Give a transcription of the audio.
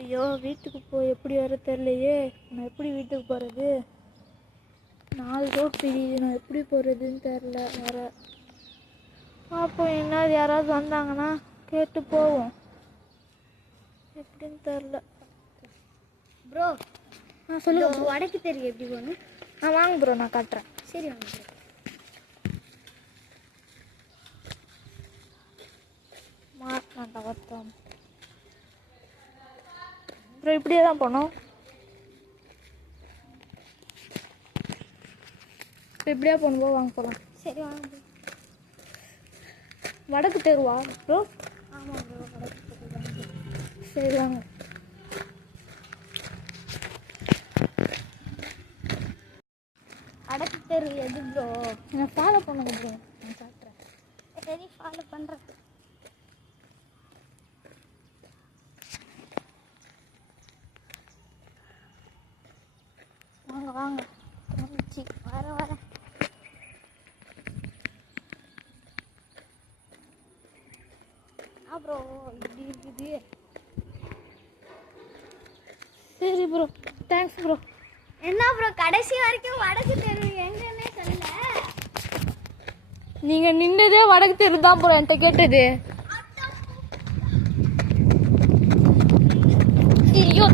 ஐயோ வீட்டுக்கு போய் எப்படி வர தெரியலையே. நான் எப்படி வீட்டுக்கு போகிறது? 4 ரோட் பிரியுது, நான் எப்படி போகிறதுன்னு தெரில வேற. பார்ப்போம், எங்கேயாவது யாராவது வந்தாங்கன்னா கேட்டு போவோம். எப்படின்னு தெரில. ப்ரோ சொல்லுங்கள். வடக்கு தெரியும் எப்படி போகணும்? வாங்க ப்ரோ, நான் காட்டுறேன். சரி வாங்க ப்ரோ. மாட்டினாண்டா ஒருத்தம் ப்ரோ. இப்படியே தான் போனோம். இப்படியே போகணும். வாங்க போகலாம். சரி வாங்க ப்ரோ. வடக்கு தெருவா ப்ரோ? ஆமாம் ப்ரோ, வடக்கு தெரு. சரி வாங்க. வடக்கு தெரு எது ப்ரோ? நான் ஃபாலோ பண்ணுங்க ப்ரோ, நான் காட்டுறேன். சரி ஃபாலோ பண்ணுறேன். வாங்க வாங்க. வர ப்ரோ, இப்படி இருக்குது. சரி ப்ரோ, தேங்க்ஸ் ப்ரோ. என்ன ப்ரோ கடைசி வரைக்கும் வடக்கு தெரு எங்கன்னே சொல்லல? நீங்கள் நின்றதே வடக்கு தெரு தான் ப்ரோ, என்கிட்ட கேட்டது. ஐயோ